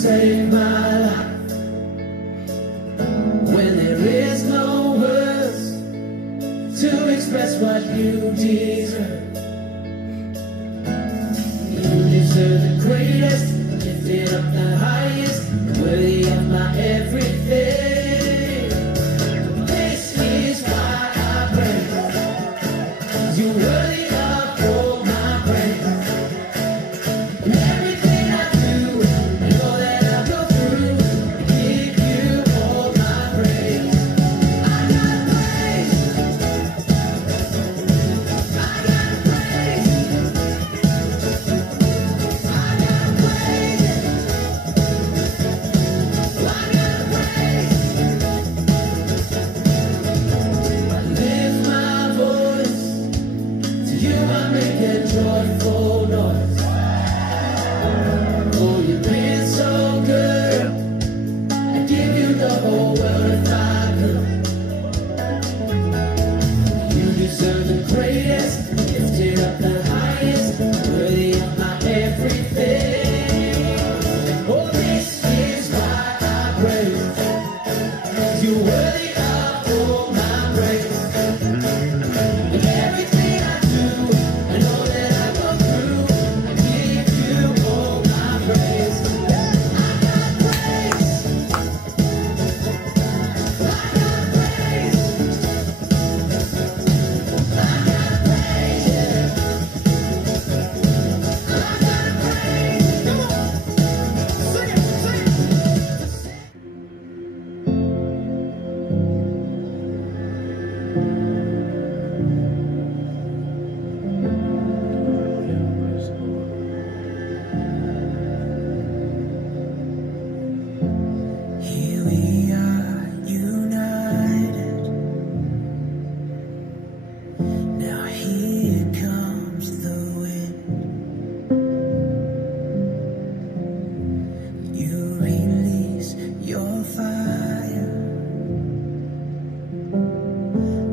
saved my life. When there is no words to express what you deserve, you deserve the greatest, lifted up the highest, worthy of my everything. This is why I praise. You're worthy of all my praise. And everything I do, and all that I go through, I give you all my praise. I gotta praise. I gotta praise. I gotta praise. I gotta praise. I lift my voice to you, I make a joyful noise. Oh, you've been so good, I'd give you the whole world if I could. You deserve the greatest, lifted up the highest, worthy of my everything. Oh, this is why I praise. You're worthy of all my praise. And everything I do, and all that I go through, I give you all my praise. I got praise. I got praise. I got praise, yeah. I got praise. Come on, sing it, sing it. Here we are, united. Now here comes the wind. You release your fire.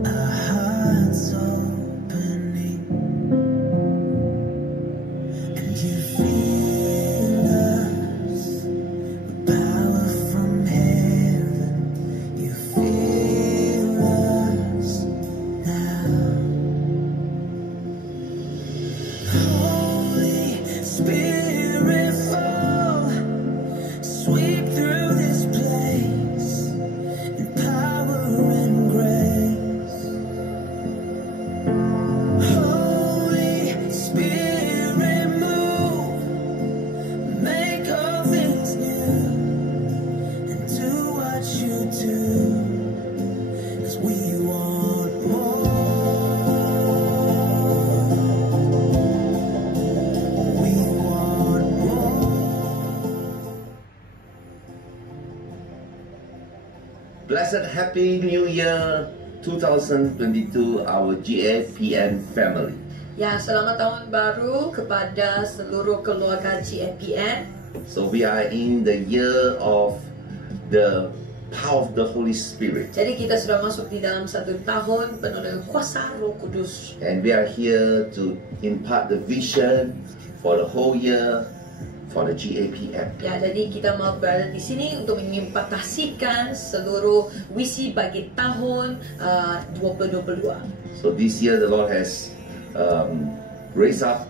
Our hearts opening, and you feel us. Power from heaven, you feel us now. Holy Spirit, fall, sweep through this place in power and grace. Holy Spirit, move, make all things new. And do what you do, 'cause we want more. We want more. Blessed Happy New Year 2022, our GAPN family. Ya, selamat tahun baru kepada seluruh keluarga GAPN. So we are in the year of the power of the Holy Spirit, Jadi kita sudah masuk di dalam satu tahun penuh dengan kuasa Roh Kudus. and we are here to impart the vision for the whole year for the GAPN. Ya, jadi kita mau berada di sini untuk mengimplementasikan seluruh visi bagi tahun 2022. So this year the Lord has raised up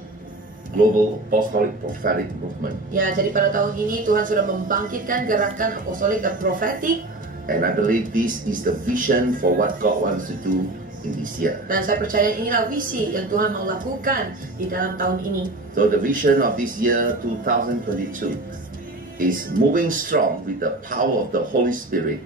global apostolic prophetic movement, Ya, jadi pada tahun ini Tuhan sudah membangkitkan gerakan apostolik dan profetik, and I believe this is the vision for what God wants to do in this year. dan saya percaya inilah visi yang Tuhan mau lakukan di dalam tahun ini. So the vision of this year 2022 is moving strong with the power of the Holy Spirit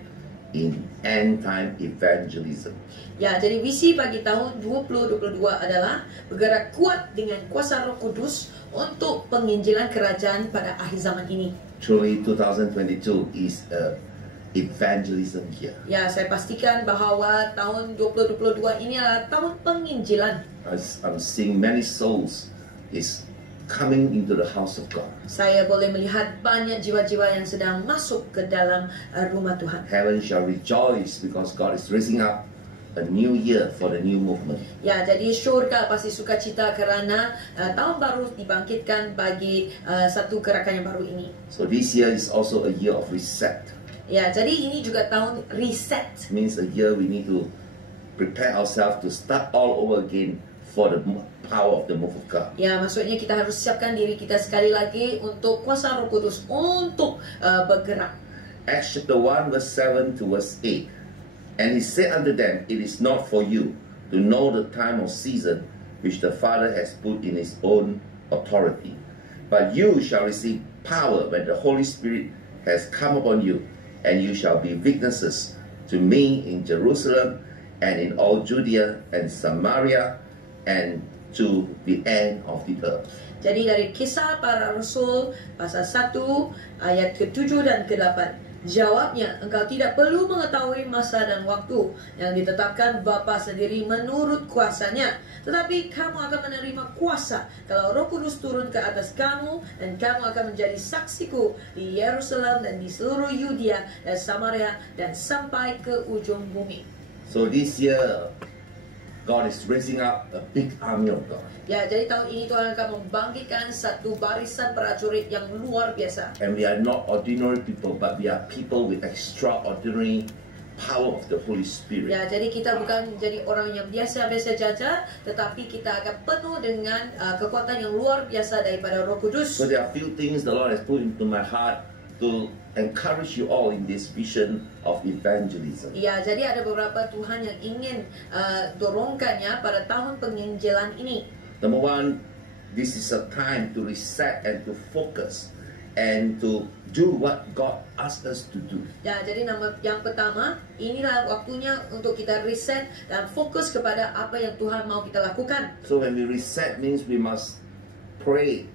in end time evangelism. Ya, jadi visi bagi tahun 2022 adalah bergerak kuat dengan kuasa Roh Kudus untuk penginjilan kerajaan pada akhir zaman ini. Truly 2022 is a evangelism year. Ya, saya pastikan bahwa tahun 2022 ini adalah tahun penginjilan. As I'm seeing many souls is coming into the house of God. Saya boleh melihat banyak jiwa-jiwa yang sedang masuk ke dalam rumah Tuhan. Heaven shall rejoice because God is raising up a new year for the new movement. Ya, jadi syurga pasti sukacita kerana tahun baru dibangkitkan bagi satu gerakan yang baru ini. So this year is also a year of reset. Ya, jadi ini juga tahun reset. It means a year we need to prepare ourselves to start all over again for the power of the move of God. Ya, maksudnya kita harus siapkan diri kita sekali lagi untuk kuasa Roh Kudus untuk bergerak. Acts chapter 1 verse 7 to verse 8. And he said unto them, It is not for you to know the time or season which the Father has put in his own authority. But you shall receive power when the Holy Spirit has come upon you, and you shall be witnesses to me in Jerusalem and in all Judea and Samaria and to the end of the earth. Jadi dari Kisah Para Rasul pasal 1 ayat ke-7 dan ke-8. Jawabnya, engkau tidak perlu mengetahui masa dan waktu yang ditetapkan Bapa sendiri menurut kuasanya. Tetapi kamu akan menerima kuasa kalau Roh Kudus turun ke atas kamu, dan kamu akan menjadi saksiku di Yerusalem dan di seluruh Yudea dan Samaria dan sampai ke ujung bumi. So this year, God is raising up a big army of God. Ya, jadi tahun ini Tuhan akan membangkitkan satu barisan prajurit yang luar biasa. And we are not ordinary people, but we are people with extraordinary power of the Holy Spirit. Ya, jadi kita bukan jadi orang yang biasa-biasa saja, tetapi kita akan penuh dengan kekuatan yang luar biasa daripada Roh Kudus. So there are few things the Lord has put into my heart to encourage you all in this vision of evangelism. Ya, jadi ada beberapa Tuhan yang ingin dorongkannya pada tahun penginjilan ini. Number one, this is a time to reset and to focus and to do what God asked us to do. Ya, jadi yang pertama, inilah waktunya untuk kita reset dan fokus kepada apa yang Tuhan mau kita lakukan. So when we reset means we must pray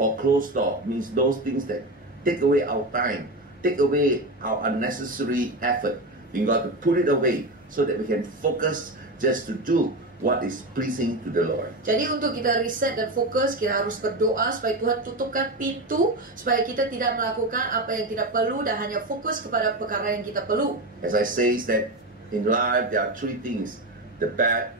for closed door, means those things that take away our time, take away our unnecessary effort. We got to put it away so that we can focus just to do what is pleasing to the Lord. Jadi untuk kita reset dan fokus, kita harus berdoa supaya Tuhan tutupkan pintu, supaya kita tidak melakukan apa yang tidak perlu dan hanya fokus kepada perkara yang kita perlu. As I say, is that in life there are three things: the bad,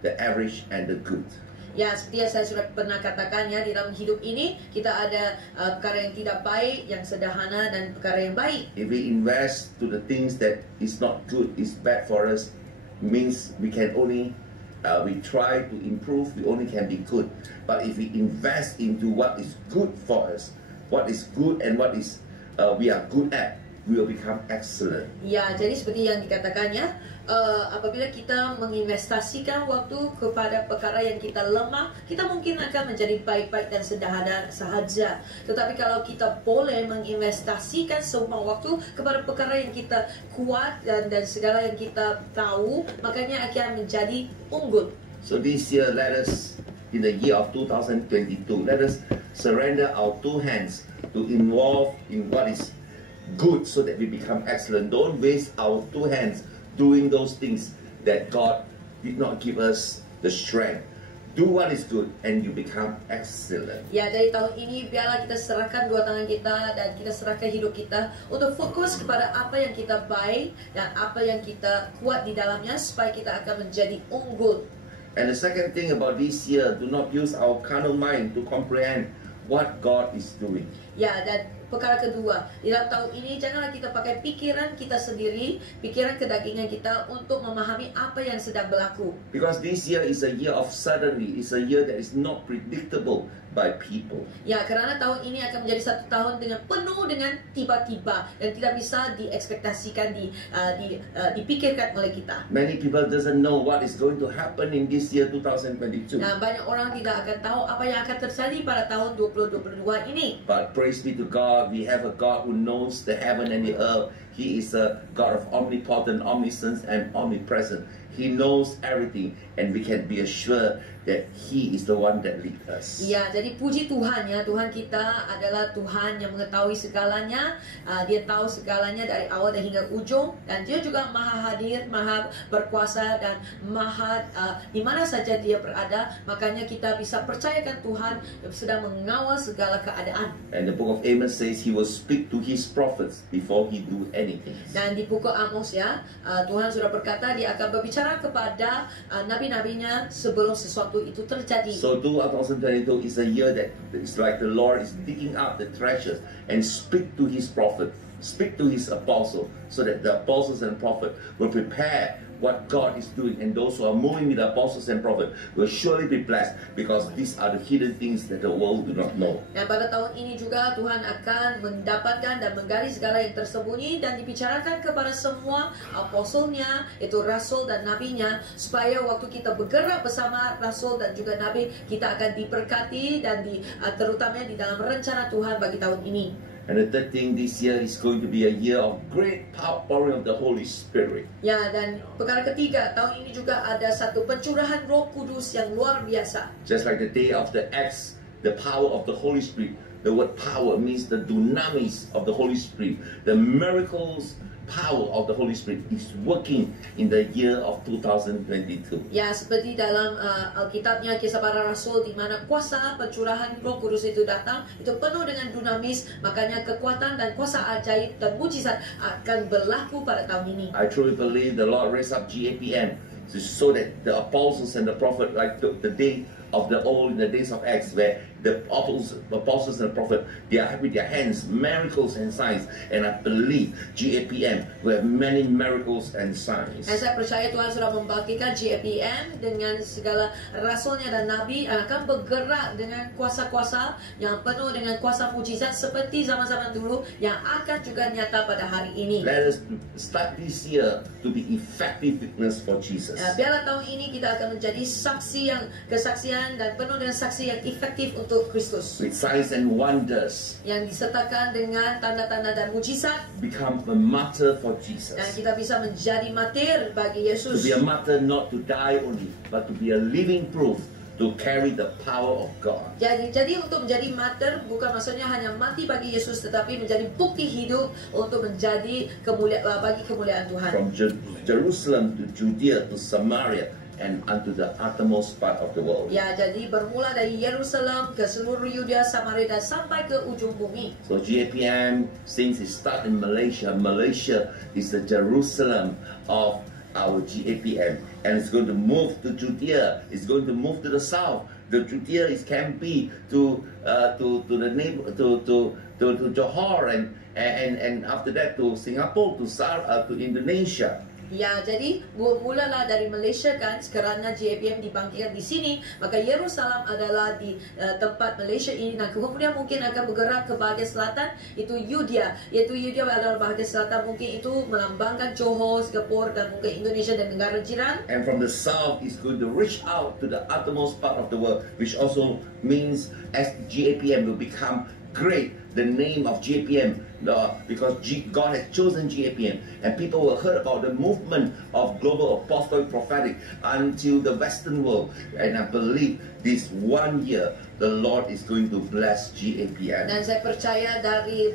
the average, and the good. Ya, seperti yang saya sudah pernah katakannya, di dalam hidup ini kita ada perkara yang tidak baik, yang sederhana, dan perkara yang baik. If we invest to the things that is not good, is bad for us, means we can only we try to improve, we only can be good. But if we invest into what is good for us, what is good and what is we are good at, we will become excellent. Ya, jadi seperti yang dikatakannya, apabila kita menginvestasikan waktu kepada perkara yang kita lemah, kita mungkin akan menjadi baik-baik dan sederhana sahaja. Tetapi kalau kita boleh menginvestasikan semua waktu kepada perkara yang kita kuat dan segala yang kita tahu, makanya akan menjadi unggul. So this year, let us, in the year of 2022, let us surrender our two hands to involve in what is good so that we become excellent. Don't waste our two hands doing those things that God did not give us the strength. Do what is good and you become excellent. Ya, dari tahun ini biarlah kita serahkan dua tangan kita dan kita serahkan hidup kita untuk fokus kepada apa yang kita baik dan apa yang kita kuat di dalamnya supaya kita akan menjadi unggul. And the second thing about this year, do not use our carnal mind to comprehend what God is doing. Ya, dan perkara kedua, di dalam tahun ini janganlah kita pakai pikiran kita sendiri, pikiran kedagingan kita untuk memahami apa yang sedang berlaku. Because this year is a year of suddenly, it's a year that is not predictable by people. Ya, kerana tahun ini akan menjadi satu tahun dengan penuh dengan tiba-tiba dan tidak bisa diekspektasikan, dipikirkan oleh kita. Many people doesn't know what is going to happen in this year 2022. Nah, banyak orang tidak akan tahu apa yang akan terjadi pada tahun 2022 ini. But praise be to God, we have a God who knows the heaven and the earth. He is a God of omnipotent, omniscience, and omnipresent. He knows everything, and we can be assured that He is the one that leads us. Ya, jadi puji Tuhan ya, Tuhan kita adalah Tuhan yang mengetahui segalanya. Dia tahu segalanya dari awal dan hingga ujung, dan Dia juga maha hadir, maha berkuasa, dan maha di mana saja Dia berada. Makanya kita bisa percayakan Tuhan yang sedang mengawal segala keadaan. And the book of Amos says He will speak to His prophets before He do anything. Dan di buku Amos ya, Tuhan sudah berkata Dia akan berbicara berbicara kepada nabi-nabinya sebelum sesuatu itu terjadi. So 2022 is a year that it's like the Lord is digging up the treasures and speak to His prophet, speak to His apostle, so that the apostles and prophet will prepare what God is doing, and those who are moving with the apostles and prophet will surely be blessed, because these are the hidden things that the world do not know. Dan pada tahun ini juga Tuhan akan mendapatkan dan menggali segala yang tersembunyi dan dibicarakan kepada semua apostelnya, itu rasul dan nabinya, supaya waktu kita bergerak bersama rasul dan juga nabi, kita akan diberkati dan terutama di dalam rencana Tuhan bagi tahun ini. And the third thing, this year is going to be a year of great outpouring of the Holy Spirit. Ya, dan perkara ketiga, tahun ini juga ada satu pencurahan Roh Kudus yang luar biasa. Just like the day of the Acts, the power of the Holy Spirit. The word power means the dunamis of the Holy Spirit. The miracles power of the Holy Spirit is working in the year of 2022. Ya, seperti dalam Alkitabnya Kisah Para Rasul, di mana kuasa pencurahan Roh Kudus itu datang, itu penuh dengan dunamis, makanya kekuatan dan kuasa ajaib dan mujizat akan berlaku pada tahun ini. I truly believe the Lord raised up GAPM so that the apostles and the prophet, like the day of the old, in the days of Acts, where the apostles and the prophet, they are with their hands, miracles and signs. And I believe GAPM will have many miracles and signs. Dan saya percaya Tuhan sudah membangkitkan GAPM dengan segala rasulnya dan nabi, akan bergerak dengan kuasa-kuasa yang penuh dengan kuasa mujizat seperti zaman-zaman dulu, yang akan juga nyata pada hari ini. Let us start this year to be effective witness for Jesus. Biarlah tahun ini kita akan menjadi saksi yang kesaksian dan penuh dengan saksi yang efektif untuk Kristus, With signs and wonders, yang disertakan dengan tanda-tanda dan mujizat, become a martyr for Jesus. dan kita bisa menjadi martir bagi To Yesus. be a martyr, not to die only, but to be a living proof to carry the power of God. Jadi untuk menjadi martir bukan maksudnya hanya mati bagi Yesus, tetapi menjadi bukti hidup untuk menjadi bagi kemuliaan Tuhan. From Jerusalem to Judea to Samaria and unto the uttermost part of the world. Ya, jadi bermula dari Yerusalem ke seluruh Yudea, Samaria, dan sampai ke ujung bumi. So GAPM, since it started in Malaysia, Malaysia is the Jerusalem of our GAPM, and it's going to move to Judea. It's going to move to the south. The Judea is can be to the neighbor to Johor, and after that to Singapore, to Indonesia. Ya, jadi mulalah dari Malaysia kan, kerana GAPM dibangkitkan di sini, maka Yerusalem adalah di tempat Malaysia ini, dan kemudian mungkin akan bergerak ke bahagian selatan, itu Yudea, yaitu Yudea adalah bahagian selatan, mungkin itu melambangkan Johor, Singapura, dan mungkin Indonesia dan negara jiran. And from the south is going to reach out to the uttermost part of the world, which also means as GAPM will become great, the name of GAPM, because God has chosen GAPM, and people will heard about the movement of global apostolic prophetic until the Western world. And I believe this one year the Lord is going to bless GAPM. Dan saya percaya dari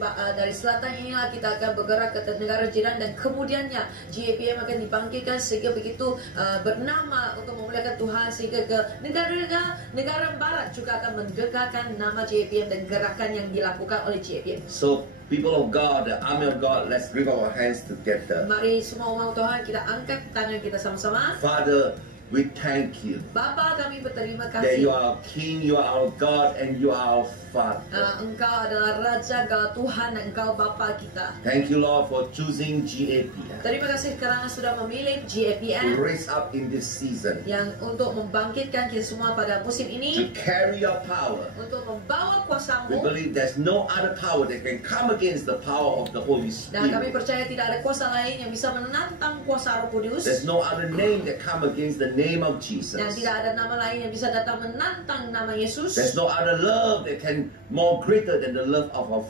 selatan inilah kita akan bergerak ke negara jiran, dan kemudiannya GAPM akan dibangkitkan sehingga begitu bernama untuk memuliakan Tuhan, sehingga ke negara barat juga akan menggegarkan nama GAPM dan gerakan yang dilakukan oleh GAPM. So people of God, the army of God, let's lift our hands together. Mari semua umat Tuhan, kita angkat tangan kita sama-sama. Father, we thank you Bapa, kami berterima that you kasih. are our King, you are our God, and you are our Father. Engkau adalah Raja, Engkau Tuhan, dan Engkau Bapa kita. Thank you, Lord, for choosing GAPM Terima kasih kerana sudah memilih to GAPM raise up in this season, yang untuk membangkitkan kita semua pada musim to ini, carry your power. untuk membawa We kuasamu. believe there's no other power that can come against the power of the Holy Dan kami Spirit. percaya tidak ada kuasa lain yang bisa menantang kuasa Roh Kudus, There's no other name that come against the name of Jesus. dan tidak ada nama lain yang bisa datang menantang nama Yesus, There's no other love that can more greater than the love of our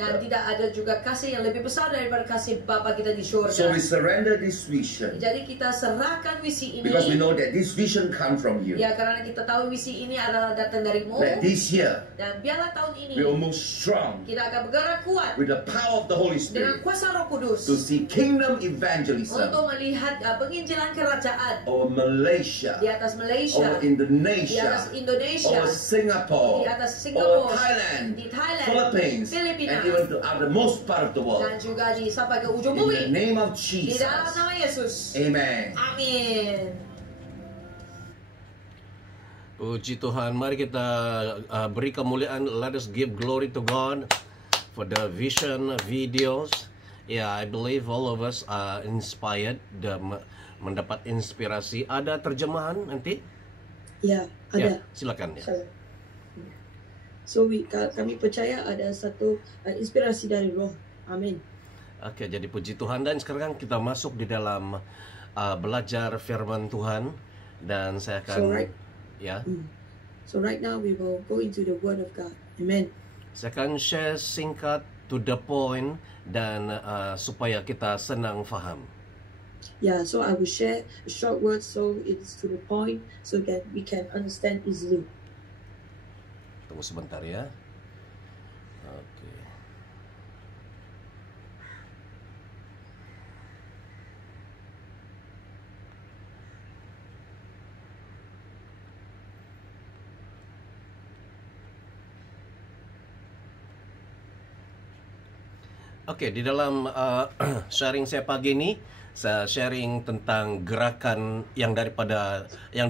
dan Father. tidak ada juga kasih yang lebih besar daripada kasih Bapa kita di So surga. we surrender this vision Jadi kita serahkan visi ini, because we know that this vision comes from you. ya, karena kita tahu visi ini adalah datang darimu. That this year Dan biarlah tahun ini, we will move strong kita akan bergerak kuat with the power of the Holy dengan Spirit kuasa Roh Kudus to see kingdom evangelism untuk melihat penginjilan kerajaan over Malaysia, di atas Malaysia, over di Indonesia, atas Indonesia, over Singapore, di atas Singapura, over Thailand, di Thailand, Philippines, Filipina, and even to other most part of the world. dan juga sampai ke ujung In the bumi. name of Di dalam Jesus. nama Yesus. Amen. Amin. Puji Tuhan, mari kita beri kemuliaan. Let us give glory to God for the vision videos. Yeah, I believe all of us are inspired, mendapat inspirasi. Ada terjemahan nanti? Ya, Ya, ada. silakan ya. So kami percaya ada satu inspirasi dari Roh. Amin. Oke, jadi puji Tuhan, dan sekarang kita masuk di dalam belajar firman Tuhan, dan saya akan ya. So right now we will go into the Word of God. Amen. Saya akan share singkat, to the point, dan supaya kita senang faham. Yeah, so I will share a short word so it's to the point so that we can understand easily. Tunggu sebentar ya. Oke. Oke, di dalam sharing saya pagi ini, saya sharing tentang gerakan yang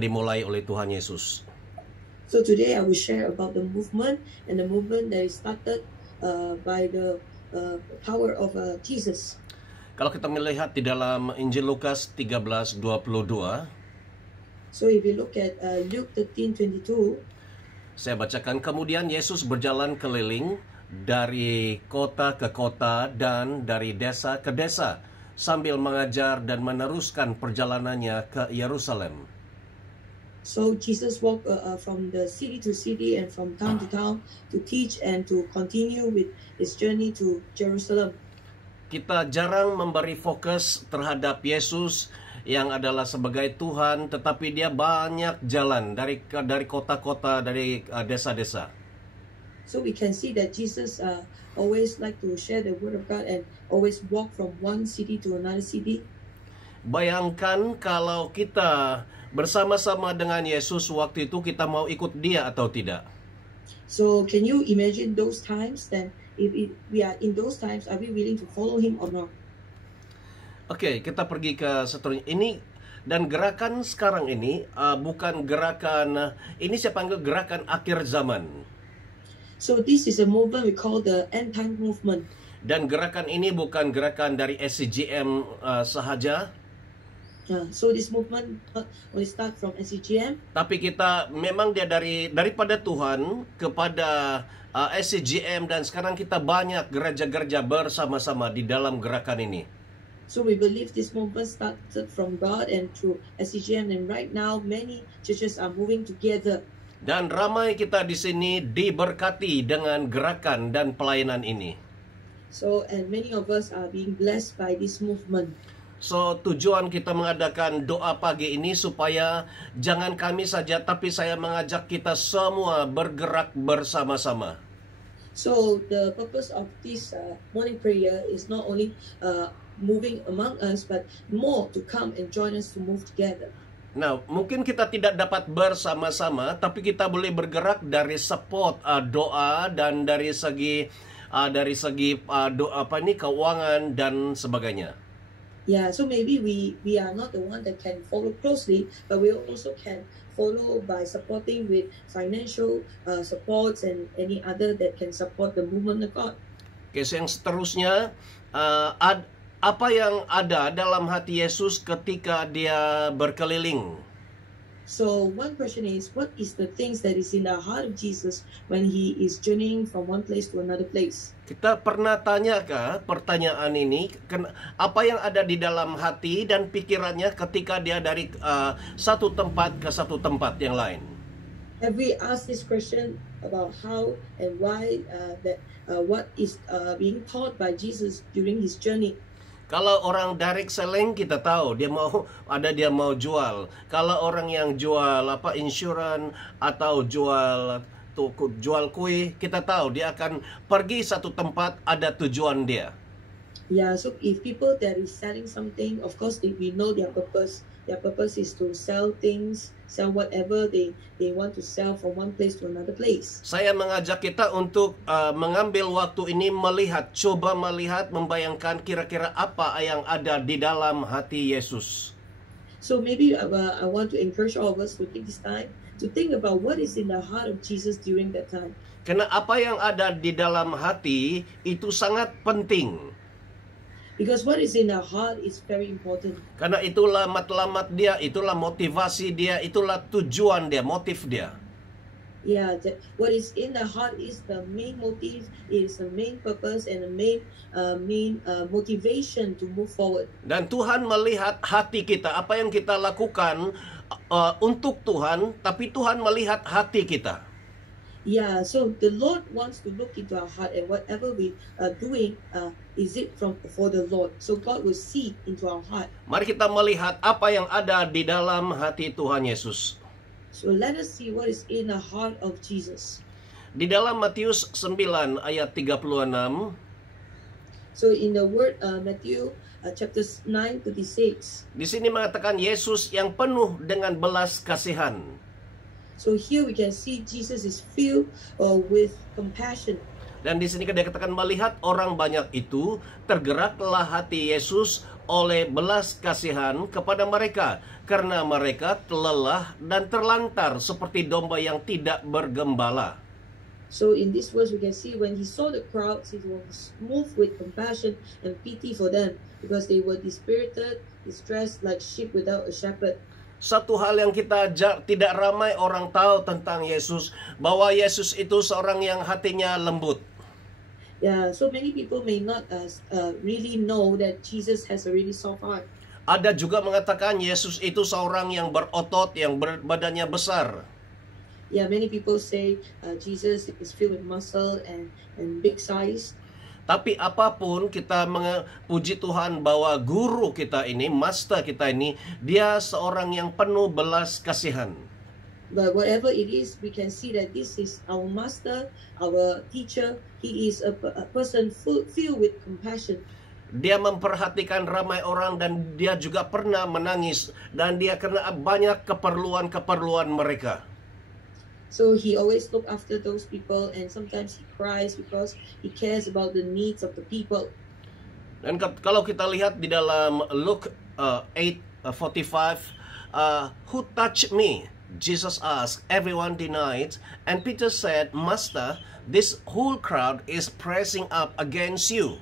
dimulai oleh Tuhan Yesus. So today I will share about the movement and the movement that is started by the power of Jesus. Kalau kita melihat di dalam Injil Lukas 13:22, so if you look at Luke 13:22, saya bacakan, kemudian Yesus berjalan keliling dari kota ke kota dan dari desa ke desa sambil mengajar dan meneruskan perjalanannya ke Yerusalem. So Jesus walked from the city to city and from town to town to teach and to continue with his journey to Jerusalem. Kita jarang memberi fokus terhadap Yesus yang adalah sebagai Tuhan, tetapi dia banyak jalan dari kota-kota, dari desa-desa. So we can see that Jesus always like to share the word of God and always walk from one city to another city. Bayangkan kalau kita bersama-sama dengan Yesus waktu itu, kita mau ikut dia atau tidak. So can you imagine those times? Then if we are in those times, are we willing to follow him or not? Oke, kita pergi ke seterusnya. Ini dan gerakan sekarang ini bukan gerakan, ini saya panggil gerakan akhir zaman. So this is a movement we call the end time movement. Dan gerakan ini bukan gerakan dari SCGM sahaja. So this movement only start from SCGM. Tapi kita memang dia daripada Tuhan kepada SCGM, dan sekarang kita banyak gereja-gereja bersama-sama di dalam gerakan ini. So we believe this movement started from God and through SCGM, and right now many churches are moving together. Dan ramai kita di sini diberkati dengan gerakan dan pelayanan ini. So and many of us are being blessed by this movement. So tujuan kita mengadakan doa pagi ini supaya jangan kami saja, tapi saya mengajak kita semua bergerak bersama-sama. So the purpose of this morning prayer is not only moving among us, but more to come and join us to move together. Nah, mungkin kita tidak dapat bersama-sama, tapi kita boleh bergerak dari support doa dan dari segi keuangan dan sebagainya. Yeah, so maybe we are not the one that can follow closely, but we also can follow by supporting with financial supports and any other that can support the movement of God. Oke, so yang seterusnya, apa yang ada dalam hati Yesus ketika dia berkeliling? So one question is, what is the things that is in the heart of Jesus when he is journeying from one place to another place? Kita pernah tanyakah pertanyaan ini? Apa yang ada di dalam hati dan pikirannya ketika dia dari satu tempat ke satu tempat yang lain? Have we asked this question about how and why what is being taught by Jesus during his journey? Kalau orang direct selling, kita tahu dia mau jual. Kalau orang yang jual insurans atau jual toko jual kue, kita tahu dia akan pergi satu tempat, ada tujuan dia. Yeah, so if people that is selling something, of course we know their purpose. Their purpose is to sell things, sell whatever they want to sell from one place to another place. Saya mengajak kita untuk mengambil waktu ini melihat, coba melihat, membayangkan kira-kira apa yang ada di dalam hati Yesus. So maybe I want to encourage all of us to take this time to think about what is in the heart of Jesus during that time. Karena apa yang ada di dalam hati itu sangat penting. Because what is in our heart is very important. Karena itulah matlamat dia, itulah motivasi dia, itulah tujuan dia, motif dia. Yeah, what is in the heart is the main motive, is the main purpose and the main motivation to move forward. Dan Tuhan melihat hati kita, apa yang kita lakukan untuk Tuhan, tapi Tuhan melihat hati kita. Yeah, so the Lord wants to look into our heart, and whatever we are doing, is it for the Lord? So God will see into our heart. Mari kita melihat apa yang ada di dalam hati Tuhan Yesus. So let us see what is in the heart of Jesus. Di dalam Matius 9 ayat 36, So in the word Matthew chapter 9:36. di sini mengatakan Yesus yang penuh dengan belas kasihan. So here we can see Jesus is filled with compassion. Dan di sini dia katakan melihat orang banyak itu, tergeraklah hati Yesus oleh belas kasihan kepada mereka, karena mereka lelah dan terlantar seperti domba yang tidak bergembala. So in this verse we can see when he saw the crowds, he was moved with compassion and pity for them, because they were dispirited, distressed like sheep without a shepherd. Satu hal yang kita tidak ramai orang tahu tentang Yesus, bahwa Yesus itu seorang yang hatinya lembut. Yeah, so many people may not really know that Jesus has a really soft heart. Ada juga mengatakan Yesus itu seorang yang berotot, yang badannya besar. Yeah, many people say Jesus is filled with muscle and big size. Tapi apapun, kita puji Tuhan bahwa guru kita ini, master kita ini, dia seorang yang penuh belas kasihan. But whatever it is, we can see that this is our master, our teacher. He is a person filled with compassion. Dia memperhatikan ramai orang dan dia juga pernah menangis. Dan dia kena banyak keperluan-keperluan mereka. So he always look after those people, and sometimes he cries because he cares about the needs of the people. Dan kalau kita lihat di dalam Luke 8:45, who touched me? Jesus asked. Everyone denied, and Peter said, Master, this whole crowd is pressing up against you.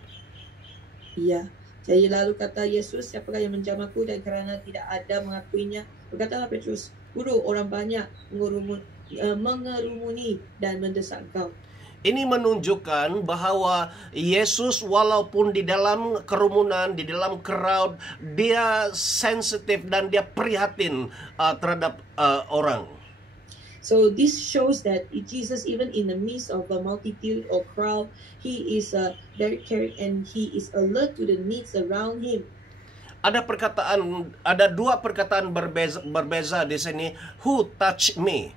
Ya, jadi lalu kata Yesus, siapakah yang menjamaku? Dan kerana tidak ada mengakuinya, berkatalah Petrus, Guru, orang banyak mengerumuni dan mendesak engkau. Ini menunjukkan bahwa Yesus walaupun di dalam kerumunan, di dalam crowd, dia sensitif dan dia prihatin terhadap orang. So this shows that Jesus, even in the midst of a multitude or crowd, he is very caring and he is alert to the needs around him. Ada dua perkataan berbeza di sini. Who touched me?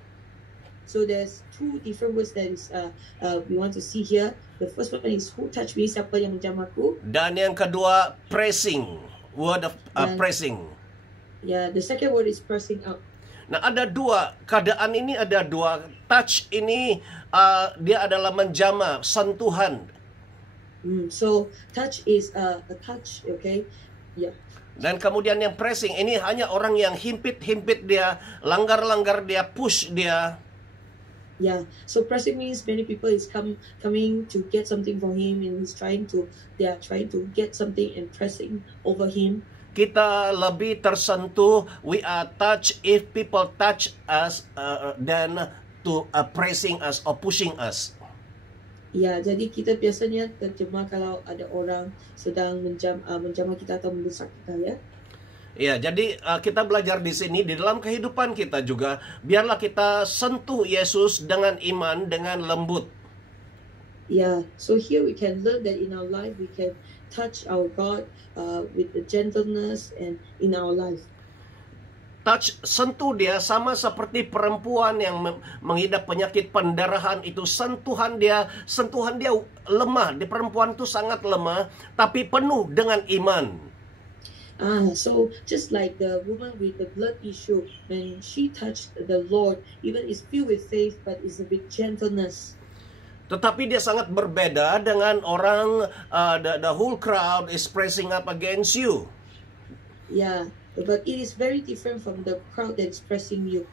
So there's two different words that is we want to see here. The first one is who touched me, siapa yang menjamahku. Dan yang kedua pressing, word of pressing. Yeah, the second word is pressing out. Nah, ada dua keadaan ini, ada dua. Touch ini dia adalah menjamah, sentuhan. So touch is a touch, okay? Yeah. Dan kemudian yang pressing ini hanya orang yang himpit dia, langgar dia, push dia. Yeah, so pressing means many people is coming to get something for him, and they are trying to get something and pressing over him. Kita lebih tersentuh, we are touched if people touch us than to pressing us or pushing us. Ya, jadi kita biasanya terjemah kalau ada orang sedang menjamah kita atau mendesak kita, ya. Ya, jadi kita belajar di sini, di dalam kehidupan kita juga, biarlah kita sentuh Yesus dengan iman, dengan lembut. Yeah, so here we can learn that in our life we can touch our God with the gentleness and in our life. touch, sentuh dia sama seperti perempuan yang mengidap penyakit pendarahan itu. Sentuhan dia lemah. Di perempuan itu sangat lemah, tapi penuh dengan iman. So just like the woman with the blood issue, when she touched the Lord, even is filled with faith, but is a bit gentleness. Tetapi dia sangat berbeda dengan orang, the whole crowd is pressing up against you. Yeah, but it is very different from the crowd that is pressing you.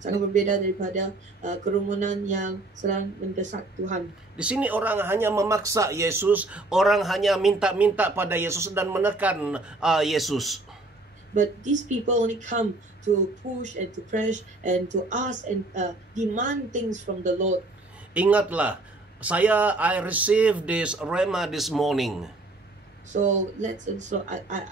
Sangat berbeda daripada kerumunan yang sedang mendesak Tuhan. Di sini orang hanya memaksa Yesus, orang hanya minta-minta pada Yesus dan menekan Yesus. But these people only come to push and to press and to ask and demand things from the Lord. Ingatlah, I received this rema this morning. So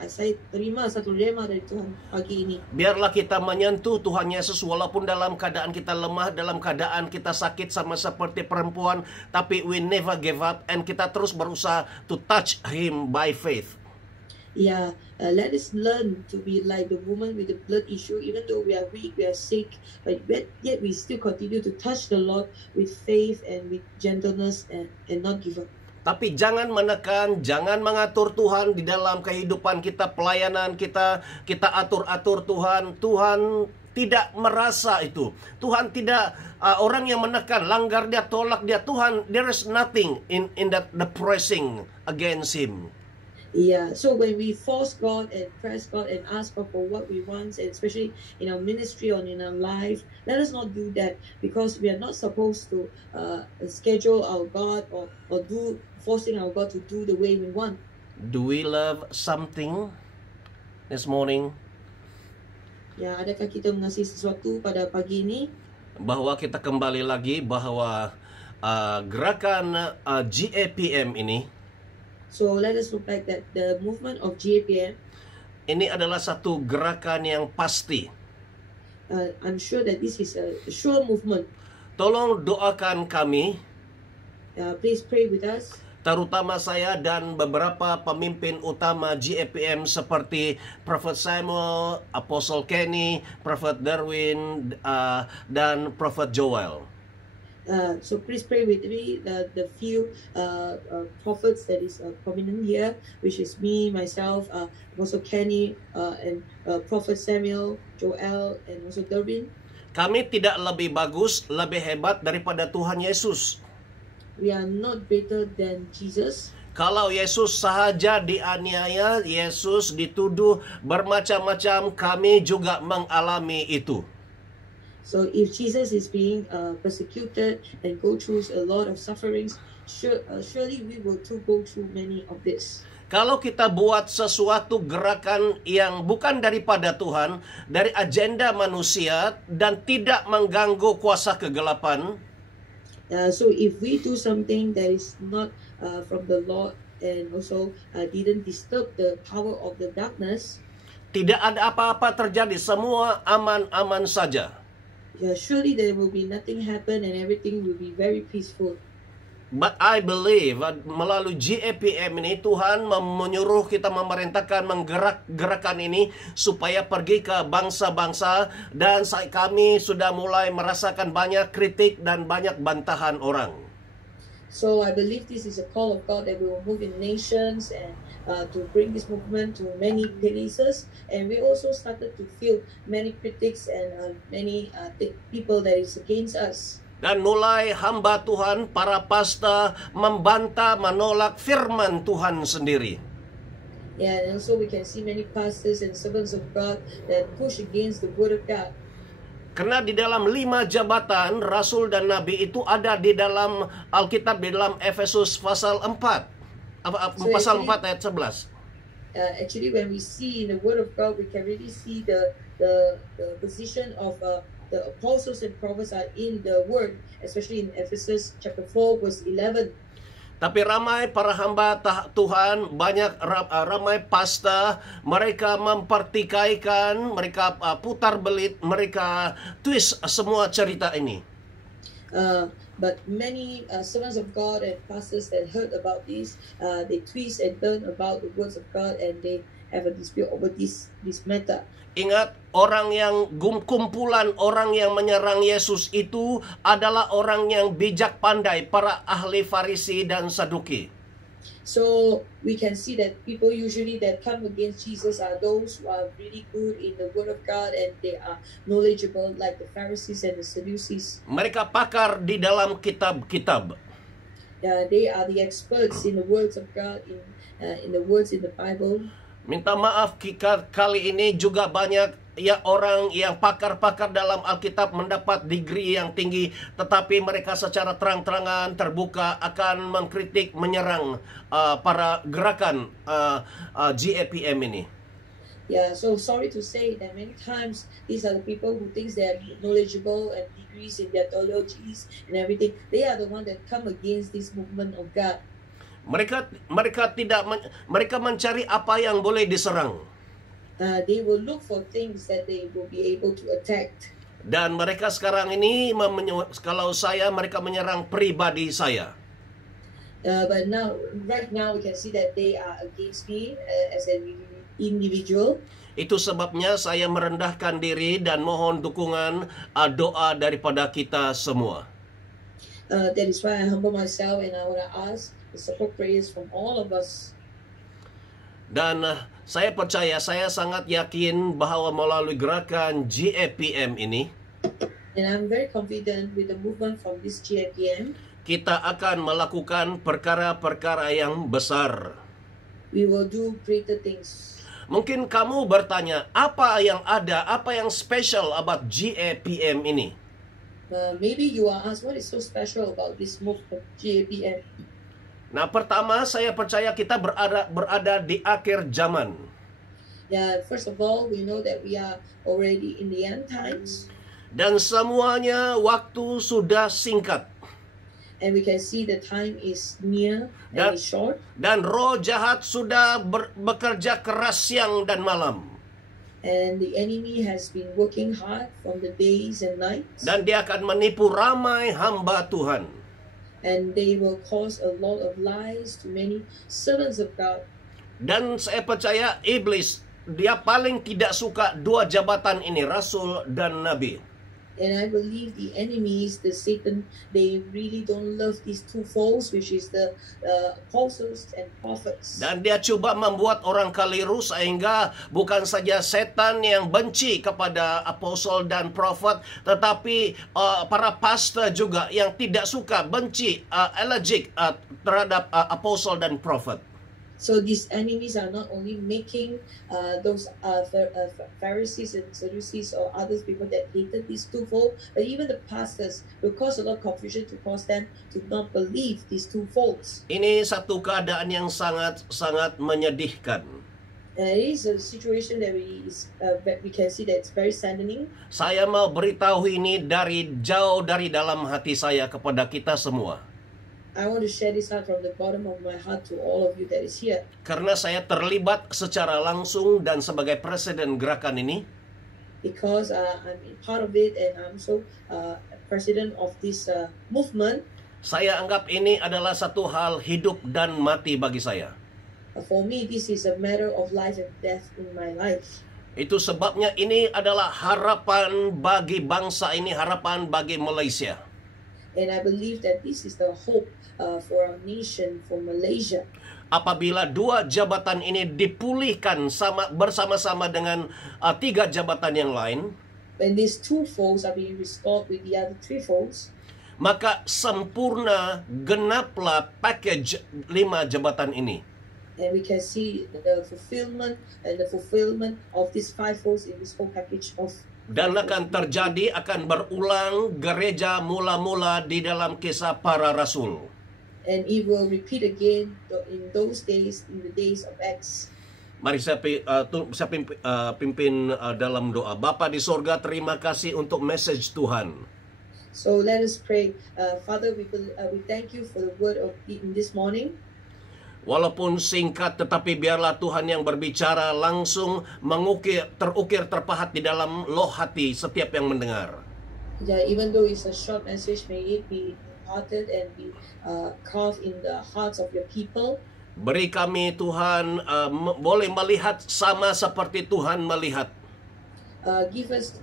saya terima satu rema dari Tuhan pagi ini. Biarlah kita menyentuh Tuhan Yesus walaupun dalam keadaan kita lemah, dalam keadaan kita sakit sama seperti perempuan, tapi we never give up and kita terus berusaha to touch Him by faith. Yeah, let us learn to be like the woman with the blood issue. Even though we are weak, we are sick, but yet we still continue to touch the Lord with faith and with gentleness and not give up. Tapi jangan menekan, jangan mengatur Tuhan di dalam kehidupan kita, pelayanan kita atur-atur Tuhan. Tuhan tidak merasa itu. Tuhan tidak, orang yang menekan, langgar dia, tolak dia. Tuhan, there is nothing in the pressing against Him. Yeah, so when we force God and press God and ask God for what we want, and especially in our ministry or in our life, let us not do that, because we are not supposed to schedule our God or forcing our God to do the way we want. Do we love something this morning? Ya, adakah kita mengasihi sesuatu pada pagi ini? Bahwa kita kembali lagi bahwa gerakan GAPM ini, so let us look back that the movement of GAPM, ini adalah satu gerakan yang pasti. I'm sure that this is a sure movement. Tolong doakan kami. Please pray with us. Terutama saya dan beberapa pemimpin utama GAPM seperti Prophet Samuel, Apostle Kenny, Prophet Darwin, dan Prophet Joel. So please pray with me, the few prophets that is prominent here, which is me, myself, also Kenny, and Prophet Samuel, Joel, and also Darwin. Kami tidak lebih bagus, lebih hebat daripada Tuhan Yesus. We are not better than Jesus. Kalau Yesus sahaja dianiaya, Yesus dituduh bermacam-macam, kami juga mengalami itu. So if Jesus is being persecuted and go through a lot of sufferings, surely we will too go through many of this. Kalau kita buat sesuatu gerakan yang bukan daripada Tuhan, dari agenda manusia dan tidak mengganggu kuasa kegelapan, so if we do something that is not from the Lord and also didn't disturb the power of the darkness, tidak ada apa-apa terjadi, semua aman-aman saja. Yeah, surely there will be nothing happen and everything will be very peaceful. But I believe melalui GAPM ini Tuhan menyuruh kita, memerintahkan menggerakkan ini supaya pergi ke bangsa-bangsa, dan kami sudah mulai merasakan banyak kritik dan banyak bantahan orang. So I believe this is a call of God that we will move in nations and to bring this movement to many places, and we also started to feel many critics and many people that is against us. Dan mulai hamba Tuhan, para pastor membantah, menolak firman Tuhan sendiri. Yeah, and also we can see many pastors and servants of God that push against the word of God. Karena di dalam 5 jabatan Rasul dan Nabi itu ada di dalam Alkitab, di dalam Efesus pasal 4. Pasal 4 ayat 11. Actually, when we see in the word of God, we can really see the position of the apostles and prophets are in the word, especially in Ephesus chapter 4 verse 11. Tapi ramai para hamba Tuhan, ramai pastor, mereka mempertikaikan, mereka putar belit, mereka twist semua cerita ini. But many servants of God and pastors that heard about this, they twist and turn about the words of God, and they have a dispute over this matter. Ingat, orang yang kumpulan orang yang menyerang Yesus itu adalah orang yang bijak pandai, para ahli Farisi dan Saduki. So we can see that people usually that come against Jesus are those who are really good in the Word of God and they are knowledgeable, like the Pharisees and the Sadducees. Mereka pakar di dalam kitab-kitab. They are the experts in the words of God, in the words in the Bible. Minta maaf kali ini juga banyak orang yang pakar-pakar dalam Alkitab mendapat degree yang tinggi, tetapi mereka secara terang-terangan terbuka akan mengkritik, menyerang para gerakan GAPM ini. Yeah, so sorry to say that many times these are the people who think they are knowledgeable and degrees in their theologies and everything. They are the ones that come against this movement of God. Mereka mencari apa yang boleh diserang. They will look for things that they will be able to attack. Dan mereka sekarang ini, kalau mereka menyerang pribadi saya. But right now, we can see that they are against me as an individual. Itu sebabnya saya merendahkan diri dan mohon dukungan doa daripada kita semua. That is why I humble myself and I want to ask the support prayers from all of us. Dan saya percaya, saya sangat yakin bahwa melalui gerakan GAPM ini, and I'm very confident with the movement from this GAPM, kita akan melakukan perkara-perkara yang besar. We will do greater things. Mungkin kamu bertanya, apa yang special about GAPM ini? Maybe you are asked, what is so special about this movement, GAPM? Nah, pertama saya percaya kita berada di akhir zaman. Yeah, first of all, we know that we are already in the end times. Dan semuanya waktu sudah singkat. And we can see the time is near and is short. Dan roh jahat sudah bekerja keras siang dan malam. And the enemy has been working hard from the days and nights. Dan dia akan menipu ramai hamba Tuhan. And they will cause a lot of lies to many servants of God. Dan saya percaya iblis, dia paling tidak suka dua jabatan ini, rasul dan nabi. And I believe the enemies, the Satan, they really don't love these two folds, which is the apostles and prophets. Dan dia coba membuat orang keliru sehingga bukan saja setan yang benci kepada apostle dan prophet, tetapi para pastor juga yang tidak suka, benci, allergic terhadap apostle dan prophet. So these enemies are not only making those Pharisees and Sadducees or other people that hated these twofold, but even the pastors will cause a lot of confusion to cause them to not believe these two folds. Ini satu keadaan yang sangat menyedihkan. It is a situation that we can see that it's very saddening. Saya mau beritahu ini jauh dari dalam hati saya kepada kita semua. I want to share this out from the bottom of my heart to all of you that is here. Karena saya terlibat secara langsung dan sebagai presiden gerakan ini. Because I'm part of it and I'm so president of this movement. Saya anggap ini adalah satu hal hidup dan mati bagi saya. For me, this is a matter of life and death in my life. Itu sebabnya ini adalah harapan bagi bangsa ini, harapan bagi Malaysia. And I believe that this is the hope for our nation, for Malaysia. Apabila dua jabatan ini dipulihkan bersama-sama dengan tiga jabatan yang lain, when these two folds are being restored with the other three folds, maka sempurna genaplah package 5 jabatan ini. And we can see the fulfillment of these 5 folds in this whole package of. Dan akan berulang gereja mula-mula di dalam kisah para rasul. And it will repeat again in those days, in the days of Acts. Mari saya pimpin dalam doa. Bapa di sorga, terima kasih untuk message Tuhan. So let us pray. Father, we thank you for the word of in this morning. Walaupun singkat, tetapi biarlah Tuhan yang berbicara langsung terukir, terpahat di dalam loh hati setiap yang mendengar. Yeah, even though it's a short message, may it be imparted and be carved in the hearts of your people. Beri kami Tuhan boleh melihat sama seperti Tuhan melihat. Give us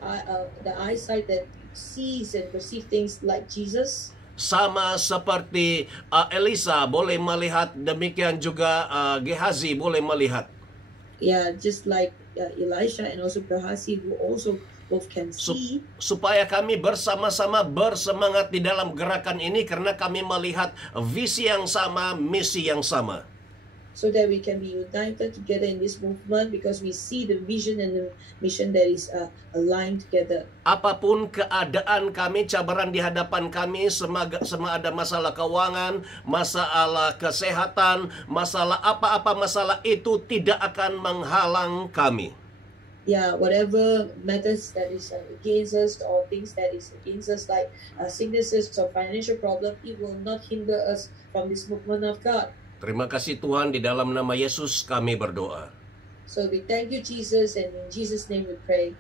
the eyesight that sees and perceive things like Jesus. Sama seperti Elisa boleh melihat, demikian juga Gehazi boleh melihat. Yeah, just like Elisha and also Gehazi, who also both can see. Supaya kami bersama-sama bersemangat di dalam gerakan ini karena kami melihat visi yang sama, misi yang sama. So that we can be united together in this movement because we see the vision and the mission that is aligned together. Apapun keadaan kami, cabaran di hadapan kami, sama ada masalah keuangan, masalah kesehatan, masalah apa-apa masalah itu tidak akan menghalang kami. Yeah, whatever matters that is against us or things that is against us like sicknesses or financial problem, it will not hinder us from this movement of God. Terima kasih Tuhan, di dalam nama Yesus kami berdoa. So we thank you, Jesus, and in Jesus' name we pray.